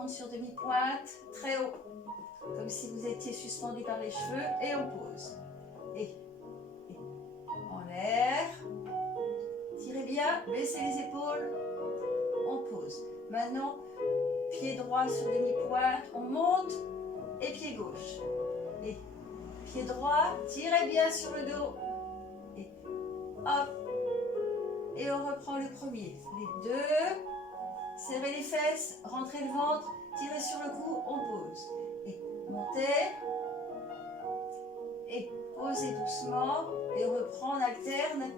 monte sur demi-pointe, très haut, comme si vous étiez suspendu par les cheveux, et on pose. Et en l'air, tirez bien, baissez les épaules, on pose. Maintenant, pied droit sur demi-pointe, on monte, et pied gauche. Et pied droit, tirez bien sur le dos, et hop, et on reprend le premier. Les deux, serrez les fesses, rentrez le ventre, tirez sur le cou, on pose. Et montez, et posez doucement, et on reprend, on alterne,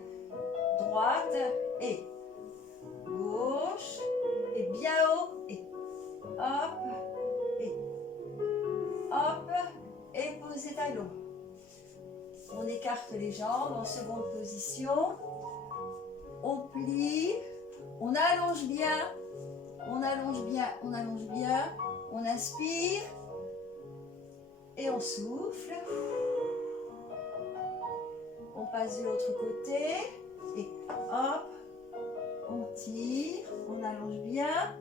droite, et gauche, et bien haut, et hop, et posez talons. On écarte les jambes en seconde position, on plie, on allonge bien, on allonge bien, on allonge bien, on inspire, et on souffle. On passe de l'autre côté, et hop, on tire, on allonge bien,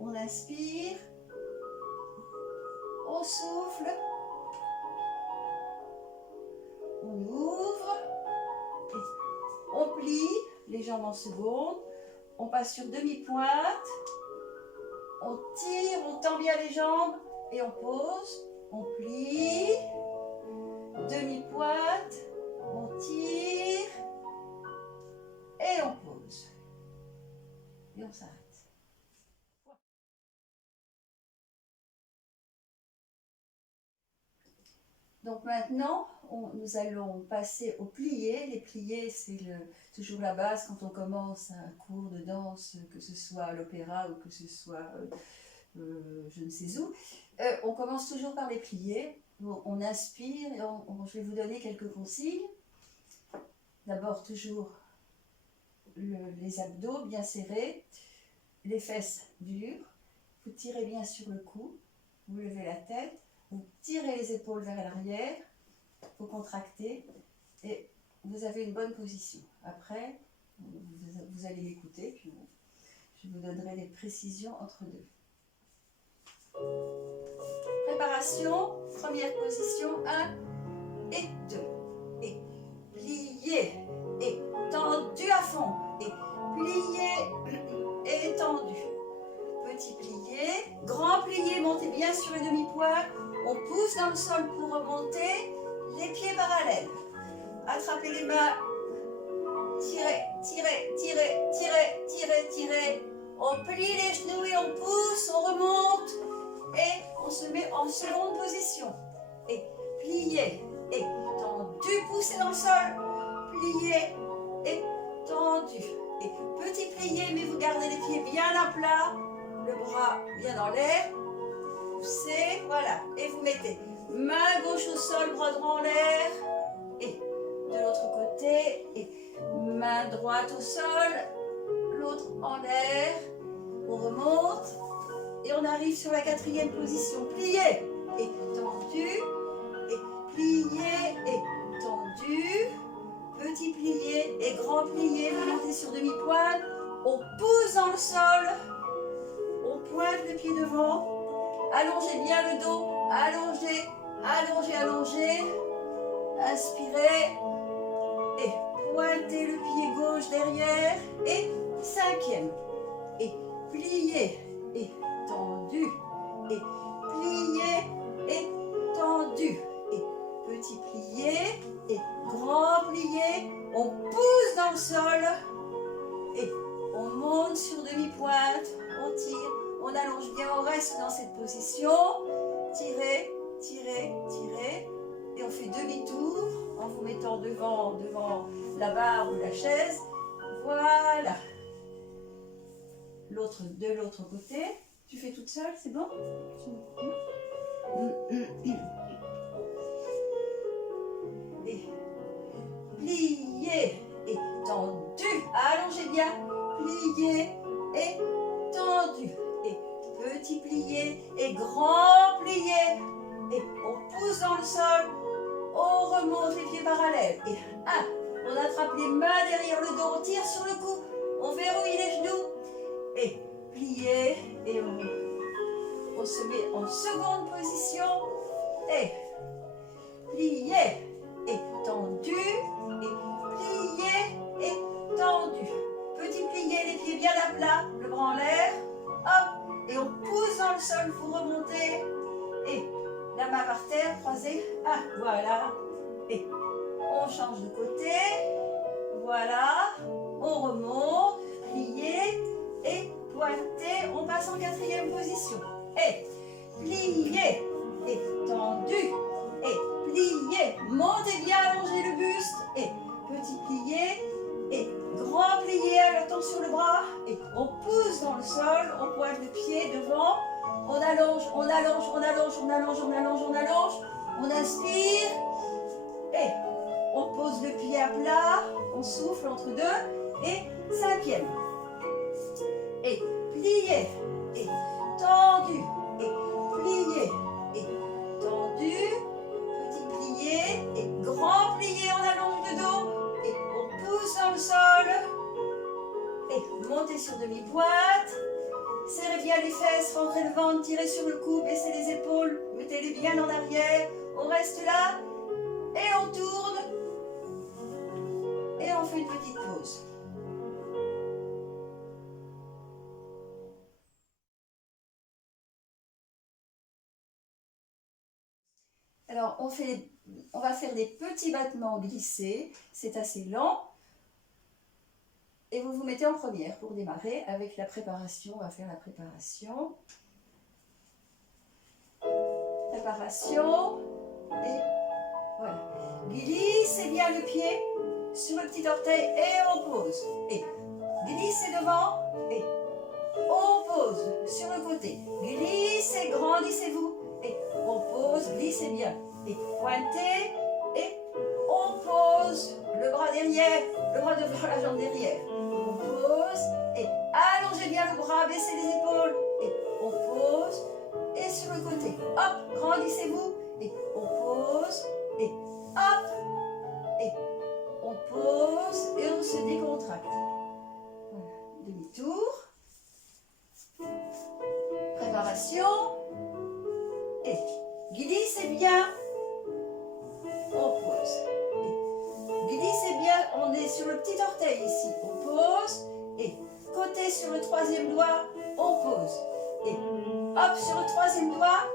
on inspire, on souffle, on ouvre, et on plie, les jambes en seconde, on passe sur demi-pointe, on tire, on tend bien les jambes, et on pose, on plie, demi-pointe, on tire, et on pose, et on s'arrête. Donc maintenant, nous allons passer aux pliés. Les pliés, c'est toujours la base quand on commence un cours de danse, que ce soit à l'opéra ou que ce soit je ne sais où. On commence toujours par les pliés. On inspire et je vais vous donner quelques consignes. D'abord, toujours les abdos bien serrés, les fesses dures. Vous tirez bien sur le cou, vous levez la tête. Vous tirez les épaules vers l'arrière, vous contractez et vous avez une bonne position. Après, vous allez m'écouter, puis je vous donnerai des précisions entre deux. Préparation, première position, 1 et 2. Et plié, et tendu à fond, et plié, et tendu. Petit plié, grand plié, montez bien sur les demi-points. On pousse dans le sol pour remonter, les pieds parallèles. Attrapez les mains, tirez, tirez, tirez, tirez, tirez, tirez. On plie les genoux et on pousse, on remonte et on se met en seconde position. Et plié, et tendu, poussez dans le sol, plié, et tendu. Et petit plié, mais vous gardez les pieds bien à plat, le bras bien dans l'air. Poussez, voilà, et vous mettez main gauche au sol, bras droit en l'air, et de l'autre côté, et main droite au sol, l'autre en l'air, on remonte, et on arrive sur la quatrième position, plié, et tendu, et plié, et tendu, petit plié, et grand plié, vous montez sur demi-pointe, on pousse dans le sol, on pointe le pied devant, allongez bien le dos, allongez, allongez, allongez. Inspirez et pointez le pied gauche derrière. Et cinquième. Et pliez et tendu. Et pliez et tendu. Et petit plié et grand plié. On pousse dans le sol. Et on monte sur demi-pointe. On tire. On allonge bien, on reste dans cette position. Tirez, tirez, tirez. Et on fait demi-tour en vous mettant devant la barre ou la chaise. Voilà. De l'autre côté. Tu fais toute seule, c'est bon? Et pliez et tendu. Allongez bien. Pliez et tendu. Petit plié et grand plié. Et on pousse dans le sol. On remonte les pieds parallèles. Et on attrape les mains derrière le dos. On tire sur le cou. On verrouille les genoux. Et plié. Et on on se met en seconde position, et plié, et tendu, et plié, et tendu. Petit plié, les pieds bien à plat, le bras en l'air, hop, et on pousse dans le sol pour remonter, et la main par terre, croisée, ah, voilà, et on change de côté, voilà, on remonte, plié, et pointé, on passe en quatrième position, et plié, et tendu, et plié, montez bien, allongez le buste, et petit plié, et grand plié, attention le bras, et on pousse dans le sol, on pointe le pied devant, on allonge, on allonge, on allonge, on allonge, on allonge, on allonge, on inspire, et on pose le pied à plat, on souffle entre deux, et cinquième, et plié, et tendu, et plié, et tendu, petit plié, et grand plié, on allonge le dos, et on pousse dans le sol, et montez sur demi-pointe, serrez bien les fesses, rentrez le ventre, tirez sur le cou, baissez les épaules, mettez-les bien en arrière, on reste là, et on tourne, et on fait une petite pause. Alors, on va faire des petits battements glissés, c'est assez lent. Et vous vous mettez en première pour démarrer avec la préparation. On va faire la préparation. Préparation. Et voilà. Glissez bien le pied sur le petit orteil et on pose. Et glissez devant et on pose sur le côté. Glissez, grandissez-vous et on pose, glissez bien. Et pointez et on pose le bras derrière, le bras devant, la jambe derrière. On pose et allongez bien le bras, baissez les épaules et on pose et sur le côté. Hop, grandissez-vous et on pose et hop et on pose et on se décontracte. Voilà, demi-tour. Préparation et glissez bien. On pose. Et glissez bien, on est sur le petit orteil ici. On pose. Et côté sur le troisième doigt, on pose. Et hop sur le troisième doigt.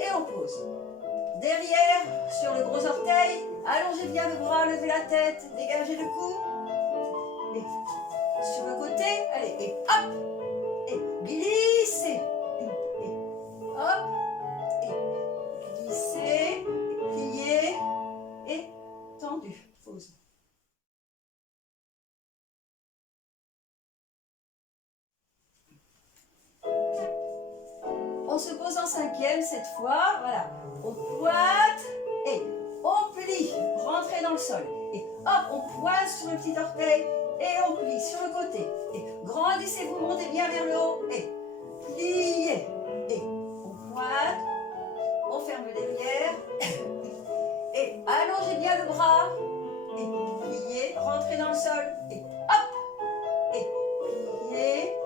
Et on pose. Derrière, sur le gros orteil, allongez bien le bras, levez la tête, dégagez le cou. Et sur le côté, allez, et hop. Et glissez. Et hop. Et glissez. Et pliez. Et tendu. Pause. On se pose en cinquième cette fois. Voilà. On pointe et on plie. Rentrez dans le sol. Et hop, on pointe sur le petit orteil et on plie sur le côté. Et grandissez-vous, montez bien vers le haut. Et pliez. Et on pointe. On ferme derrière. Et allongez bien le bras. Et pliez. Rentrez dans le sol. Et hop. Et pliez.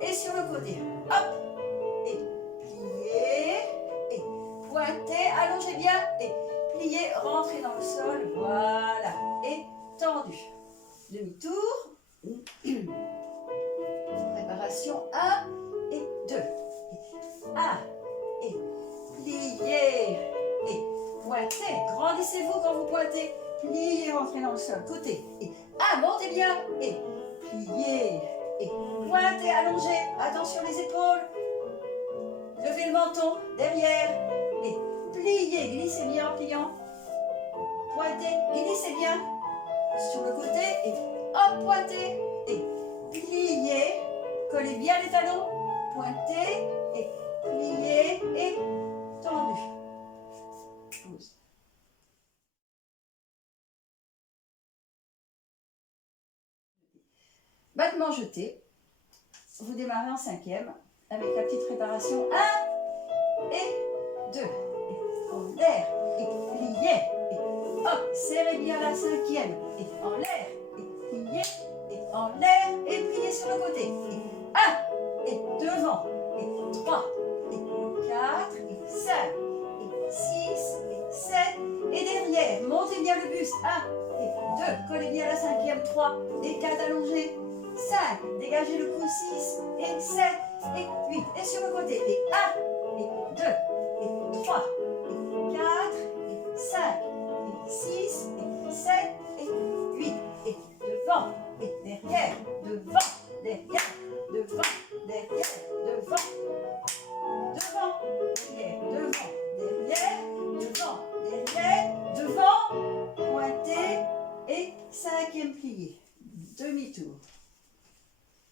Et sur le côté. Hop. Et pliez. Et pointez. Allongez bien. Et pliez. Rentrez dans le sol. Voilà. Et tendu. Demi-tour. Préparation 1 et 2. 1 et pliez. Et pointez. Grandissez-vous quand vous pointez. Pliez, rentrez dans le sol. Côté. Et montez bien. Et pliez. Et pointez, allongez. Attention les épaules. Levez le menton. Derrière. Et pliez. Glissez bien en pliant. Pointez. Glissez bien. Sur le côté. Et hop, pointez. Et pliez. Collez bien les talons. Pointez. Et pliez. Et tendu. Pause. Battement jeté. Vous démarrez en cinquième avec la petite préparation 1 et 2. Et en l'air. Et pliez. Et hop, serrez bien la cinquième. Et en l'air. Et pliez. Et en l'air. Et pliez sur le côté. Et 1. Et devant. Et 3. Et montez bien le buste. 1 et 2, collez bien la cinquième. 3 et 4, allongez. 5, dégagez le cou. 6 et 7 et 8. Et sur le côté. Et 1 et 2 et 3 et 4 et 5 et 6 et 7 et 8. Et devant et derrière, devant, derrière, devant, derrière, devant, devant, derrière, devant, derrière, devant, derrière, devant, pointé et cinquième plié. Demi-tour.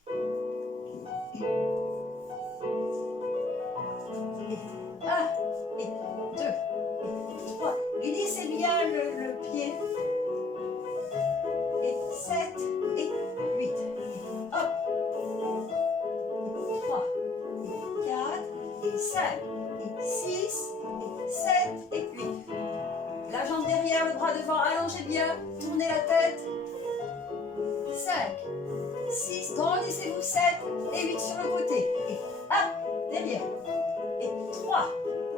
Et 1 et 2 et 3. Glissez bien le pied. Et 7 et 8. Et hop. Et 3 et 4 et 5 et 6 et 7 et 8. La jambe derrière, le bras devant, allongez bien, tournez la tête. 5, 6, grandissez-vous, 7 et 8 sur le côté. Et 1 derrière. Et 3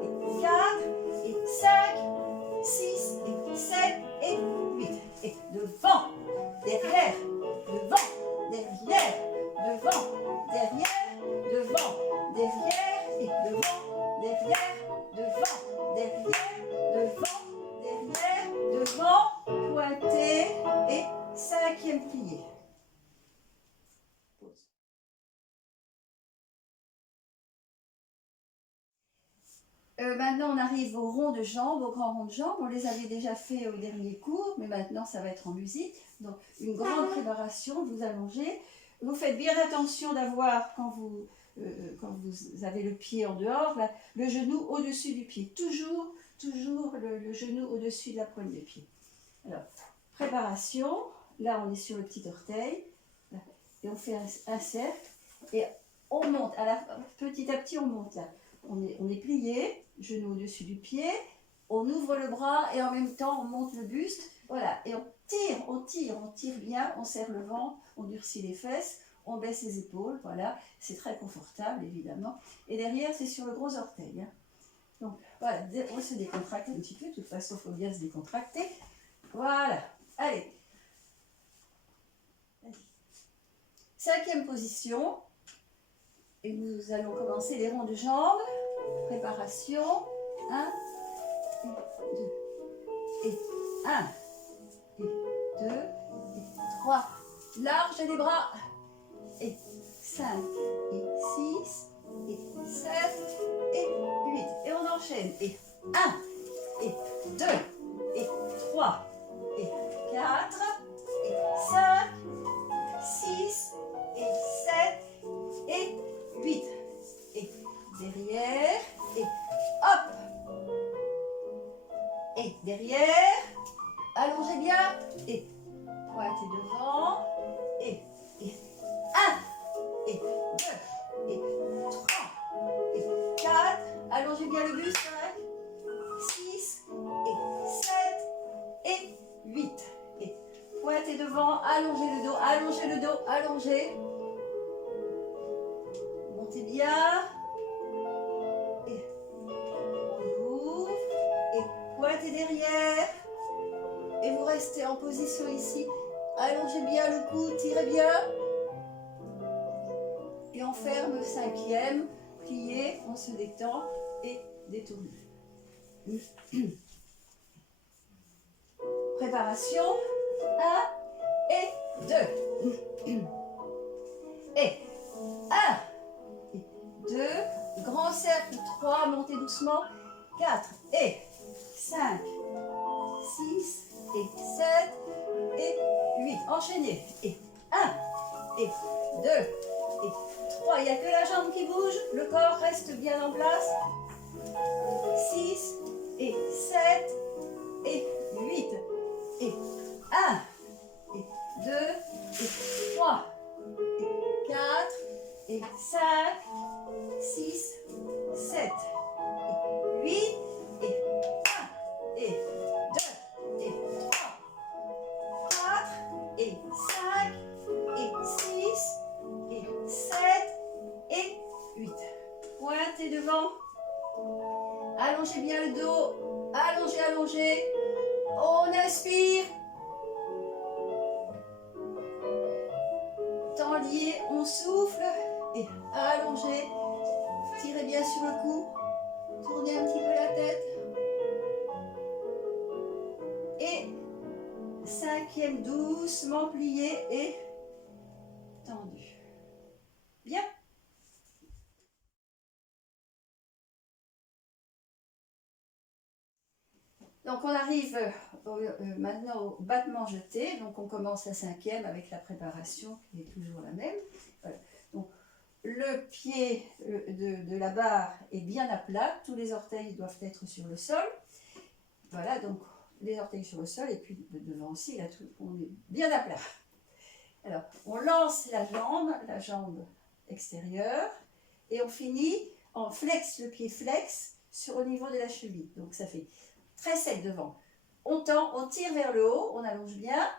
et 4 et 5, 6 et 7 et 8. Et devant, derrière, devant, derrière, devant, derrière, devant, derrière, et devant, derrière, devant, derrière, devant, derrière, devant, pointé et cinquième plié. Pause. Maintenant, on arrive au rond de jambes, au grand rond de jambes. On les avait déjà fait au dernier cours, mais maintenant, ça va être en musique. Donc, une grande préparation, vous allongez. Vous faites bien attention d'avoir, quand vous avez le pied en dehors, là, le genou au-dessus du pied. Toujours le genou au-dessus de la pointe de pied. Alors, préparation. Là, on est sur le petit orteil. Là, et on fait un cercle. Et on monte. Petit à petit, on monte là. On est plié, genou au-dessus du pied, on ouvre le bras et en même temps on monte le buste, voilà, et on tire bien, on serre le ventre, on durcit les fesses, on baisse les épaules, voilà, c'est très confortable évidemment, et derrière c'est sur le gros orteil, hein. Donc voilà, on se décontracte un petit peu, de toute façon il faut bien se décontracter, voilà, allez, cinquième position, et nous allons commencer les ronds de jambes. Préparation. 1 et 2. Et 1 et 2 et 3. Large les bras. Et 5 et 6 et 7 et 8. Et on enchaîne. Et 1 et 2 et 3 et 4 et 5, 6 et 7 et 8. Et derrière, et hop, et derrière, allongez bien, et pointez devant, et 1, et 2, et 3, et 4, allongez bien le buste, 5, 6, et 7, et 8, et pointez devant, allongez le dos, allongez, montez bien, et on ouvre, et pointez derrière, et vous restez en position ici, allongez bien le cou, tirez bien, et on ferme cinquième, plié, on se détend, et détourne. Préparation, 1 et 2, et 1, et 2, grand cercle, 3, montez doucement, 4, et 5, 6, et 7, et 8, enchaînez, et 1, et 2, et 3, il n'y a que la jambe qui bouge, le corps reste bien en place, 6, et 7, et 8, et 1, et 2, et 3, et 4, et 5, 6, 7, et 8, et 1, et 2, et 3, 4, et 5, et 6, et 7, et 8. Pointez devant. Allongez bien le dos. Allongez, allongez. On inspire. Temps lié, on souffle. Et allongez. Tirez bien sur le cou. Tournez un petit peu la tête. Et cinquième, doucement plié et tendu. Bien. Donc on arrive maintenant au battement jeté. Donc on commence la cinquième avec la préparation qui est toujours la même. Voilà. Donc le pied de la barre est bien à plat. Tous les orteils doivent être sur le sol. Voilà, donc les orteils sur le sol et puis devant aussi, là, on est bien à plat. Alors, on lance la jambe extérieure et on finit en flex, le pied flex sur le niveau de la cheville. Donc ça fait très sec devant. On tend, on tire vers le haut, on allonge bien,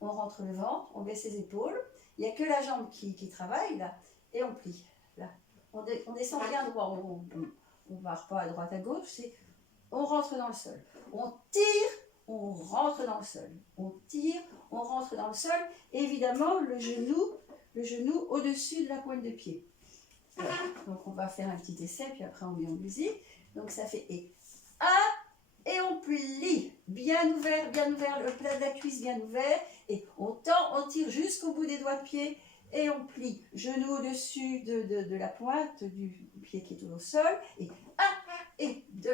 on rentre le ventre, on baisse les épaules. Il n'y a que la jambe qui travaille là et on plie. Là. On descend bien droit, on ne part pas à droite à gauche, on rentre dans le sol. On tire, on rentre dans le sol. On tire, on rentre dans le sol. Évidemment, le genou au-dessus de la pointe de pied. Voilà. Donc, on va faire un petit essai, puis après, on met en musique. Donc, ça fait et un, et on plie. Bien ouvert, le plat de la cuisse bien ouvert. Et on tend, on tire jusqu'au bout des doigts de pied. Et on plie. Genou au-dessus de la pointe du pied qui est au sol. Et 1, et 2,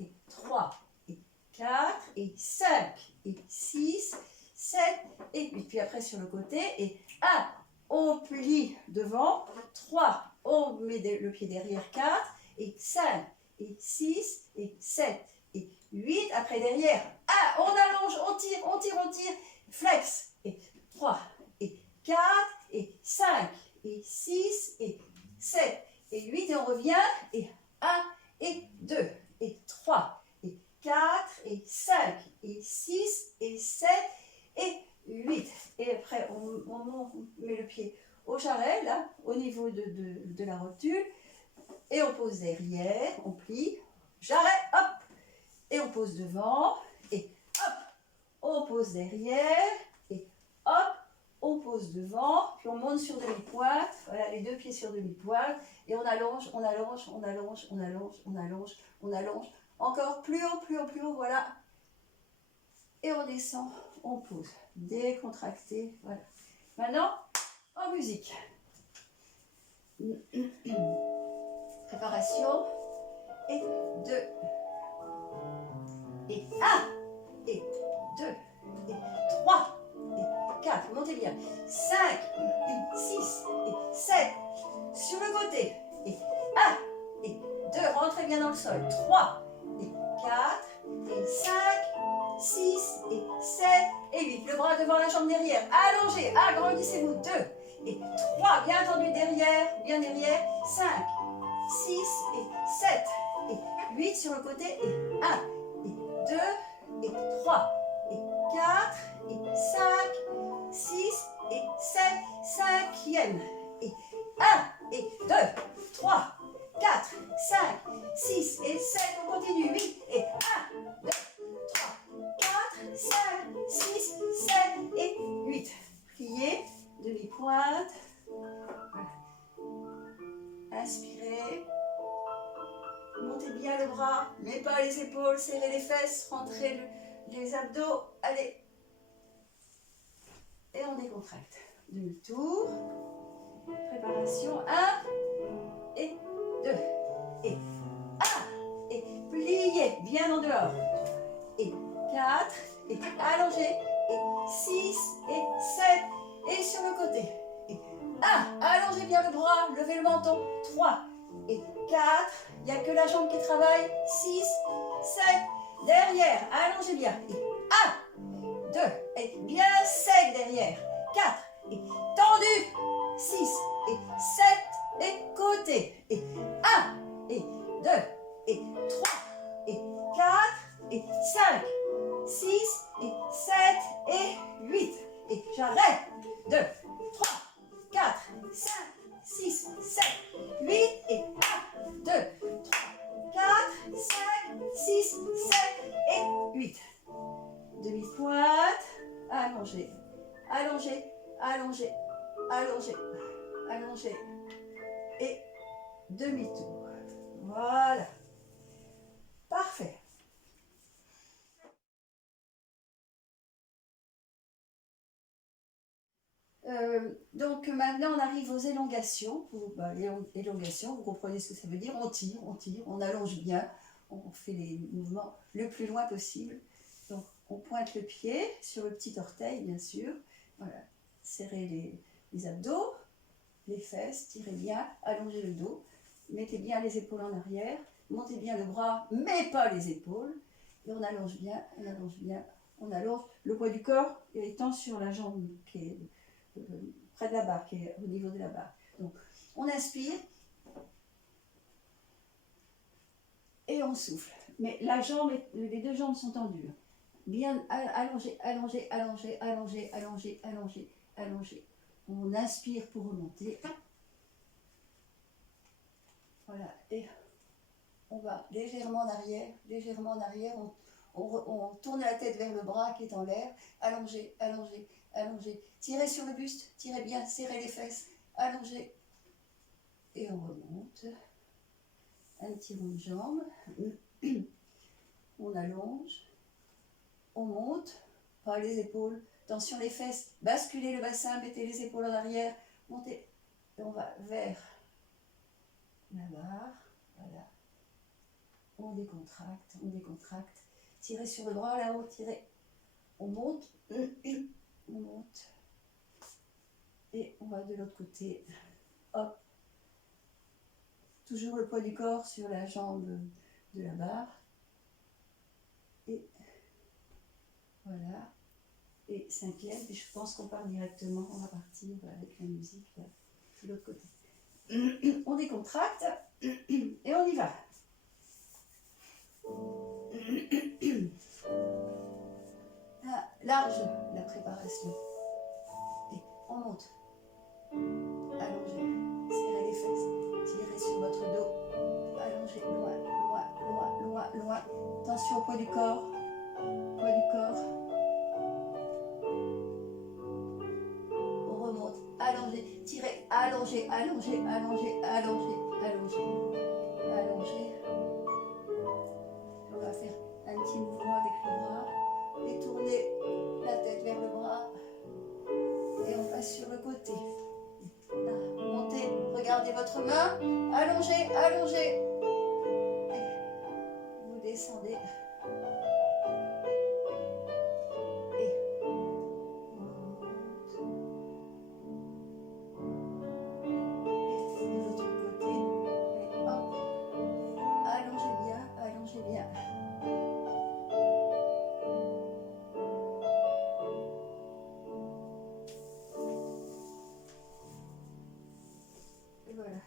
et 3, et 4, et 5, et 6, 7, et 8. Puis après sur le côté, et 1, on plie devant, 3, on met le pied derrière, 4, et 5, et 6, et 7, et 8. Après derrière, 1, on allonge, on tire, flex, et 3, et 4, et 5, et 6, et 7, et 8, et on revient, et 1, et 2, et 3, et 4, et 5, et 6, et 7, et 8. Et après, on met le pied au jarret, là, au niveau de la rotule, et on pose derrière, on plie, jarret, hop, et on pose devant, et hop, on pose derrière, et hop, on pose devant, puis on monte sur demi-pointe, voilà, les deux pieds sur demi-pointe, et on allonge, encore plus haut, voilà. Et on descend, on pose, décontracté, voilà. Maintenant, en musique. Préparation, et 2, et 1, et 2, et 3, et 4, montez bien, 5, et 6, et 7, sur le côté, et 1, et 2, rentrez bien dans le sol, 3, et 4, et 5, 6, et 7, et 8, le bras devant la jambe derrière, allongez, agrandissez-vous, 2, et 3, bien tendu derrière, bien derrière, 5, 6, et 7, et 8, sur le côté, et 1, et 2, et 3, et 4, et 5, 6, et 7, cinquième, et 1, et 2, 3, 4, 5, 6, et 7, on continue, 8, et 1, 2, 3, 4, 5, 6, 7, et 8. Pliez, demi-pointe, voilà. Inspirez. Montez bien le bras, mais pas les épaules, serrez les fesses, rentrez les abdos, allez. Et on décontracte. Demi-tour. Préparation, 1, et 2, et 1, et pliez, bien en dehors. Et 4, et allongez, et 6, et 7, et sur le côté. Et 1, allongez bien le bras, levez le menton, 3, et 4, il n'y a que la jambe qui travaille, 6, 7, derrière, allongez bien, et 1, 2, et bien sec derrière, 4, et tendu, 6, et 7, et côté, et 1, et 2, et 3, et 4, et 5, 6, et 7, et 8, et j'arrête, 2, 3, 4, 5, 6, 7, 8, et 1, 2, 3, 4, 5, 6, 7, et 8. allongez, allongez, allongez. Et demi-tour. Voilà. Parfait. Donc maintenant on arrive aux élongations. Élongations, vous comprenez ce que ça veut dire. On tire, on allonge bien. On fait les mouvements le plus loin possible. Donc on pointe le pied sur le petit orteil, bien sûr. Voilà. Serrez les abdos, les fesses, tirez bien, allongez le dos. Mettez bien les épaules en arrière. Montez bien le bras, mais pas les épaules. Et on allonge bien, on allonge bien, on allonge. Le poids du corps étant sur la jambe qui est près de la barre, qui est au niveau de la barre. Donc, on inspire et on souffle. Mais la jambe, les deux jambes sont tendues. Bien allongé, allongé, allongé, allongé, allongé, allongé, allongé. On inspire pour remonter. Voilà, et on va légèrement en arrière, légèrement en arrière. On tourne la tête vers le bras qui est en l'air. Allongé, allongé, allongé. Tirez sur le buste, tirez bien, serrez les fesses. Allongé. Et on remonte. Un petit rond de jambe. On allonge. On monte. Pas les épaules. Tension les fesses. Basculez le bassin, mettez les épaules en arrière. Montez. Et on va vers la barre. Voilà. On décontracte, on décontracte. Tirez sur le bras là-haut, tirez. On monte. On monte. Et on va de l'autre côté. Hop. Toujours le poids du corps sur la jambe de la barre. Et voilà. Et cinquième, et je pense qu'on part directement, on va partir avec la musique de l'autre côté. On décontracte et on y va. Large la préparation. Et on monte. Allongez. Serrez les fesses. Tirez sur votre dos. Allongez. Loin, loin, loin, loin, loin. Tension au poids du corps. Poids du corps. On remonte. Allongez. Tirez. Allongez, allongez, allongez, allongez, allongez. Allongez. On va faire un petit mouvement avec le bras. Détournez la tête vers le bras. Et on passe sur le côté. Montez, regardez votre main. Allongez, allongez. Et vous descendez. Et on remonte. Et de l'autre côté. Et hop. Allongez bien, allongez bien. Et voilà.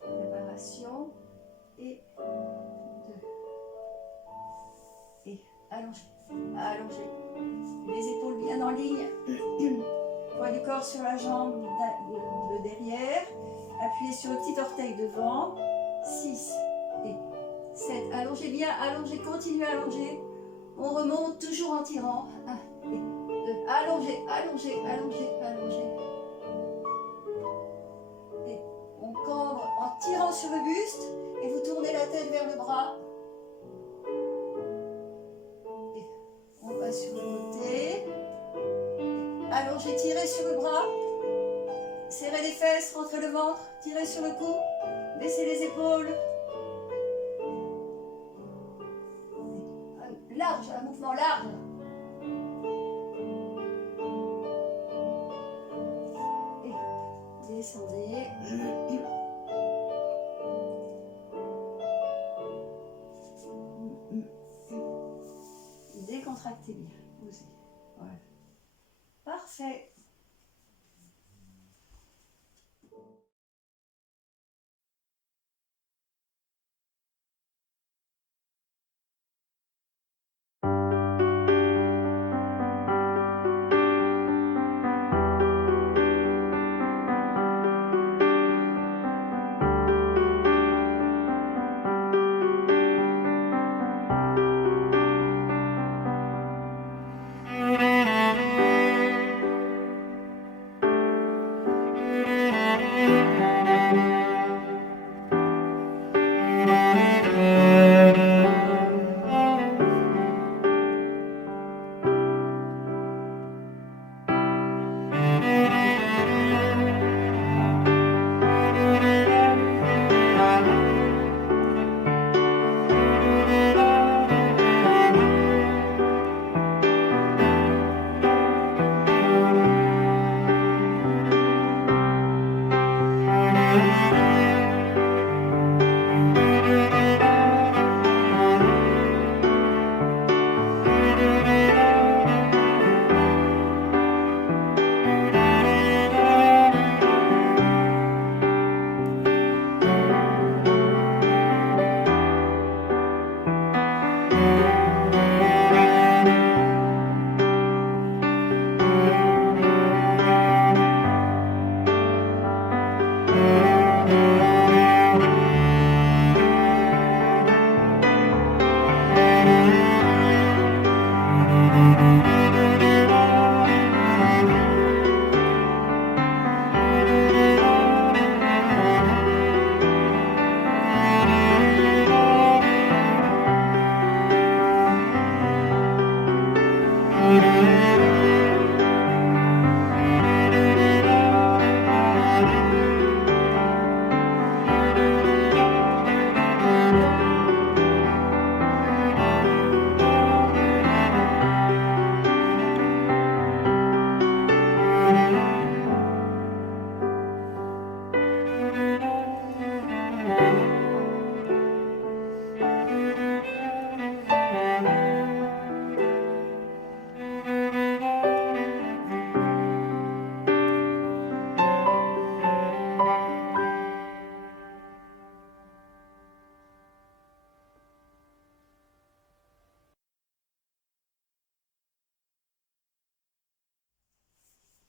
Préparation. Et 2. Et allongez. Allongez. Les épaules bien en ligne. Poids du corps sur la jambe de derrière. Appuyez sur le petit orteil devant. 6 et 7. Allongez bien, allongez, continuez à allonger. On remonte toujours en tirant. 1 et 2. Allongez, allongez, allongez, allongez. Et on cambre en tirant sur le buste. Et vous tournez la tête vers le bras. Et on va sur le côté. Allongez, tirez sur le bras. Serrez les fesses, rentrez le ventre. Tirez sur le cou. Baissez les épaules. Large, un mouvement large. Et descendez. Décontractez bien. Posez. Voilà. Parfait.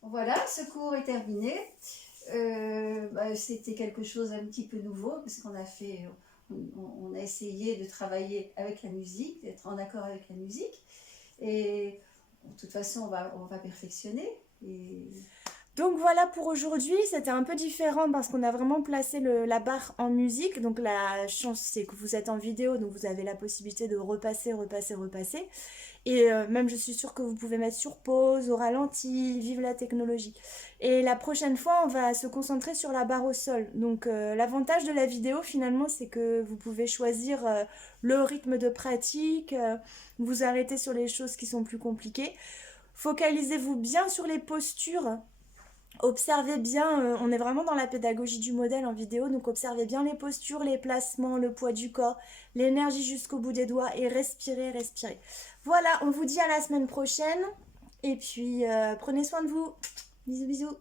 Voilà, ce cours est terminé. C'était quelque chose un petit peu nouveau parce qu'on a fait, on a essayé de travailler avec la musique, d'être en accord avec la musique. Et de toute façon, on va perfectionner. Et... Donc voilà pour aujourd'hui, c'était un peu différent parce qu'on a vraiment placé la barre en musique. Donc la chance c'est que vous êtes en vidéo, donc vous avez la possibilité de repasser, repasser, repasser. Et même je suis sûre que vous pouvez mettre sur pause, au ralenti, vive la technologie. Et la prochaine fois, on va se concentrer sur la barre au sol. Donc l'avantage de la vidéo finalement, c'est que vous pouvez choisir le rythme de pratique, vous arrêter sur les choses qui sont plus compliquées. Focalisez-vous bien sur les postures. Observez bien, on est vraiment dans la pédagogie du modèle en vidéo, donc observez bien les postures, les placements, le poids du corps, l'énergie jusqu'au bout des doigts et respirez, respirez. Voilà, on vous dit à la semaine prochaine et puis prenez soin de vous. Bisous, bisous.